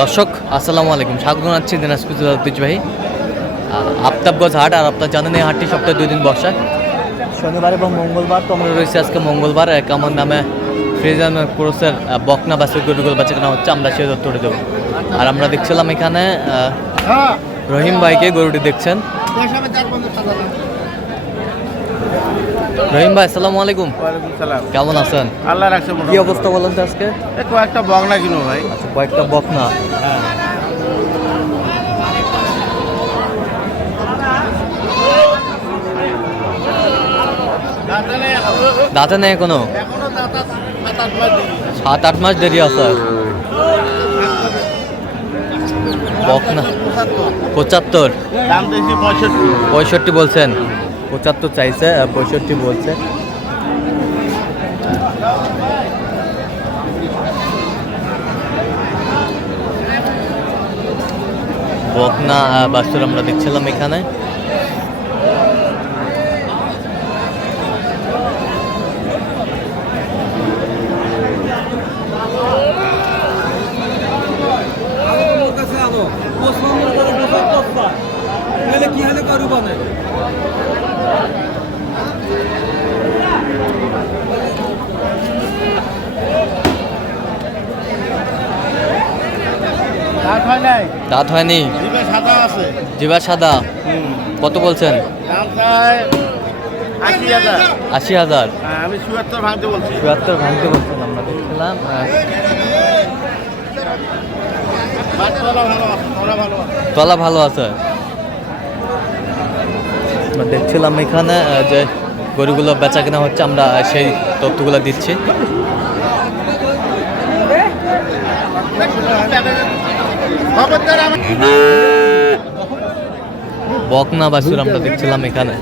দর্শক, আসসালামু আলাইকুম। স্বাগত জানাচ্ছি দিনাজপুর জেলার ঐতিহ্যবাহী আফতাবগঞ্জ হাট আর আপনার জানেন এই হাটটি সপ্তাহে দুই দিন বসা। শনিবার এবং মঙ্গলবার তো আমরা রয়েছে আজকে মঙ্গলবার আমার নামে ফ্রিজান ক্রোসের বকনা বাসের গরুগুলো বাচ্চা কেনা হচ্ছে, আমরা সে তথ্যটি দেবো। আর আমরা দেখছিলাম এখানে রহিম ভাইকে গরুটি দেখছেন। রহিম ভাই আসসালামু আলাইকুম। সালাম। কেমন আছেন? আল্লাহ রাখছে কি অবস্থা বলেন তো আজকে? কয়েকটা বগনা কিনো ভাই। আচ্ছা কয়েকটা বকনা দাঁতে নেই কোনো সাত আট মাস দেরি আছে। বকনা পঁচাত্তর। পঁয়ষট্টি বলছেন। পঁচাত্তর চাইছে পঁয়ষট্টি বলছে। বকনা বাস্তুর আমরা দেখছিলাম এখানে দাম হয় নাই দাঁত হয়নি? জিভে সাদা আছে। জিবা সাদা? কত বলছেন? আশি হাজার। হ্যাঁ, আমি চুয়াত্তর ভাঙতে বলছি। চুয়াত্তর ভাঙতে বলছেন আমরা দেখছিলাম তলা ভালো আছে দেখছিলাম এখানে যে গরুগুলো বেচা কেনা হচ্ছে আমরা সেই তথ্যগুলো দিচ্ছি। আমি বকনা বাসুর আমরা দেখছিলাম এখানে।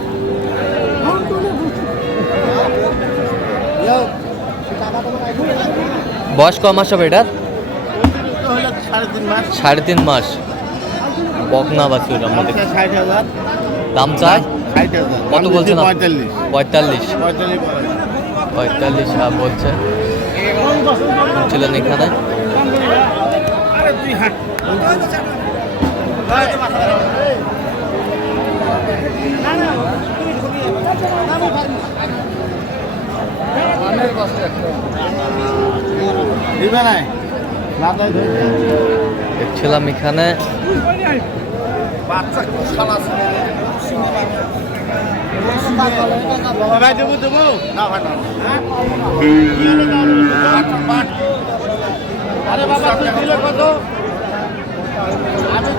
বয়স ক মাস হবে এটার? সাড়ে তিন মাস। বকনা বাছুর আমরা দাম চাই? কত বলছেন? পঁয়তাল্লিশ। পঁয়তাল্লিশ হ্যাঁ বলছে। ছিলেন এখানে? দেখছিলাম এখানে বাচ্চা শালা ভাই দেবো দেবো না ভাই না? কি হলো না হলো? But, but. আরে বাবা তুই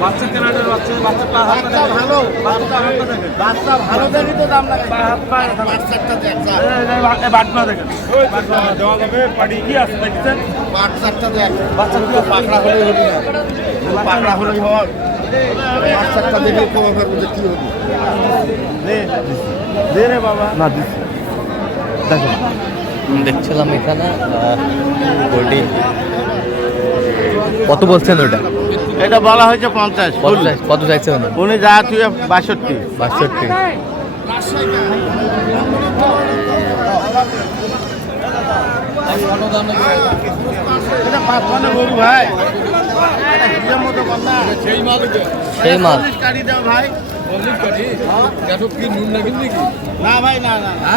বাচ্চা কেনাটার বাচ্চা বাচ্চা পা হাত বাচ্চা ভালো বাচ্চা ভালো দেখে। বাচ্চা ভালো দেখি তো দাম লাগে। হাত পা বাচ্চাটা দেখ। বাটনা দেখেন দেওয়া যাবে পাড়ি কি আছে দেখছেন? বাচ্চাটা দেখ বাচ্চা তো পাকড়া হলে হবে না। পাকড়া হলেই হয় বাচ্চাটা দেখে খবর করব কি হবে। দে দে রে বাবা। না দেখেন দেখছিলাম এখানে কত বলছেন ওটা? এটা বলা হয়েছে পঞ্চাশ কত চাই- কত চাইছে উনি যা তুই বাষট্টি। বাষট্টি। এটা পাঁচ গরু ভাই। এটা। হিজের মতো কম না সেই মাল ভাই না ভাই না না না।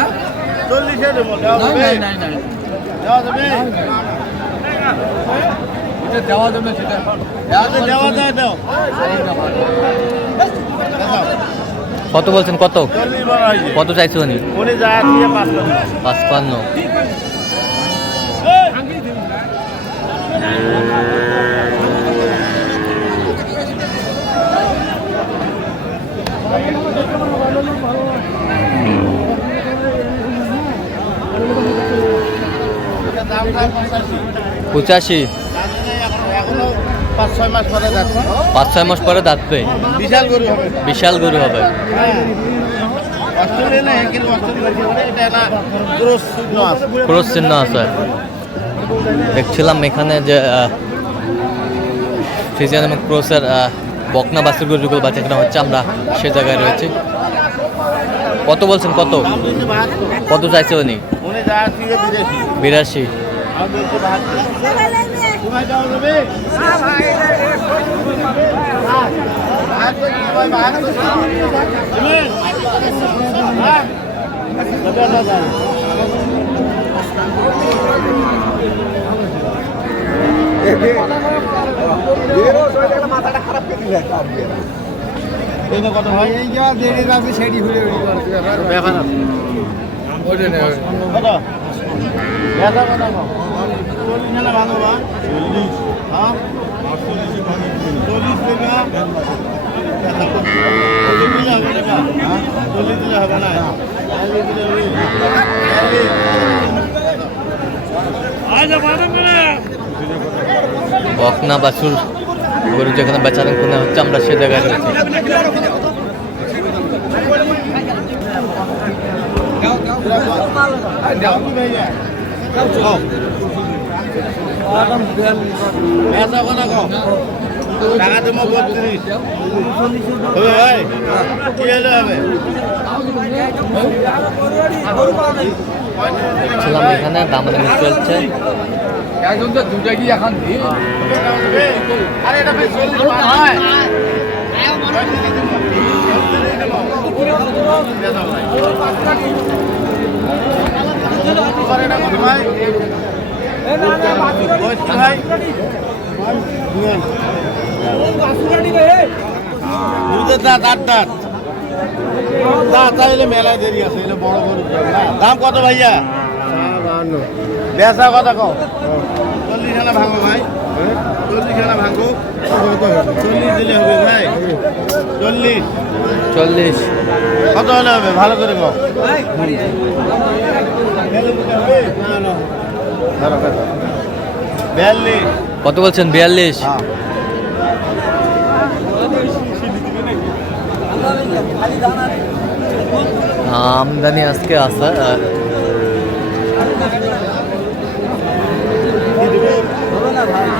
দেওয়া যাবে দেওয়া দেওয়া যাবে সেটা দেওয়া যায় দাও। কত বলছেন কত? কত চাইছে উনি? পাঁচপান্ন। পঁচাশি পঁচাশি জানি না এখনো- এখনও পাঁচ ছয় মাস পরে যাচ্ছে পাঁচ ছয় মাস পরে দাঁতবে বিশাল গরু হবে। বিশাল গরু হবে। ক্রস চিহ্ন আছে। দেখছিলাম এখানে যে ফিজিয়ান এবং ক্রসের বকনা বাসুর গরুগুলো বাচ্চা কেনা হচ্ছে আমরা সে জায়গায় রয়েছি। কত বলছেন কত? কত চাইছে উনি? বিরাশি। আমি বলছি বাহাত্তর তোমায় দেওয়া যাবে বাহাত্তর কি ভাই, বাহাত্তর? দিবেন? হ্যাঁ? এই যে কত ভাই? ব্যাপার আছে। বকনা বাছুর গরু যেখানে বেচারেন কোনে হচ্ছে আমরা সে জায়গায় রয়েছি? টাকা দেবো বত্রিশ হবে ভাই কি হলে হবে ছিলাম এখানে দামাদামি চলছে আরে এটা ভাই চল্লিশ হয়। ভাই ভাই দুধের দাঁত আট দাঁত দাঁত চাইলে মেলায় দেরি আছে বড় বড় দাম কত ভাইয়া? বেচা কথা কও। চল্লিশ আনা ভাঙো ভাই। চল্লিশ ভাঙো। চল্লিশ দিলে হবে ভাই। চল্লিশ। চল্লিশ। কত হলে হবে? ভালো করে বিয়াল্লিশ। কত বলছেন? বিয়াল্লিশ। হ্যাঁ। আমদানি আজকে আছে আহ, যেটা দাম হয়তো দিব দিলে লেখা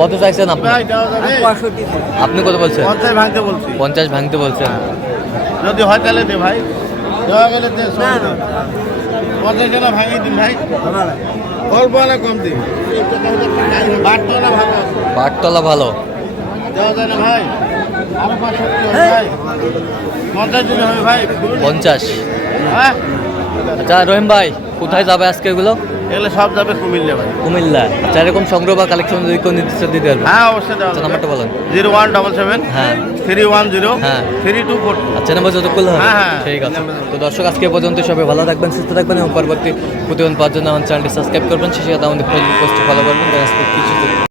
কত চাইছেন আপনি? আপনি কত বলছেন? পঞ্চাশ ভাঙতে বলছি। পঞ্চাশ ভাঙতে বলছেন। যদি হয় তাহলে দে ভাই। দেওয়া গেলে দে পঞ্চাশ টাকা ভাঙিয়ে দিন ভাই। অল্প না কম দিন। বাটটা না ভালো। বাটতলা ভালো। দেওয়া যায় না ভাই। আরও পাঁচশো ভাই। পঞ্চাশ দিনে হবে ভাই। পঞ্চাশ। হ্যাঁ। আচ্ছা রহিম ভাই কোথায় যাবে আজকে এগুলো? এগুলো সব যাবে কুমিল্লা ভাই। কুমিল্লা। আচ্ছা এরকম সংগ্রহ বা কালেকশন যদি কোনো নির্দিষ্ট দিতে হ্যাঁ অবশ্যই দেওয়া আচ্ছা নাম্বারটা বলেন। জিরো ওয়ান ডবল সেভেন হ্যাঁ। থ্রি ওয়ান জিরো হ্যাঁ। থ্রি টু ফোর আচ্ছা নাম্বার যতক্ষণ হয় হ্যাঁ, হ্যাঁ। ঠিক আছে। তো দর্শক আজকে পর্যন্ত সবাই ভালো থাকবেন সুস্থ থাকবেন এবং পরবর্তী প্রতিদিন পাওয়ার জন্য আমার চ্যানেলটি সাবস্ক্রাইব করবেন। সেই সাথে আমাদের ফেসবুক পোস্টে ফলো করবেন। কিছু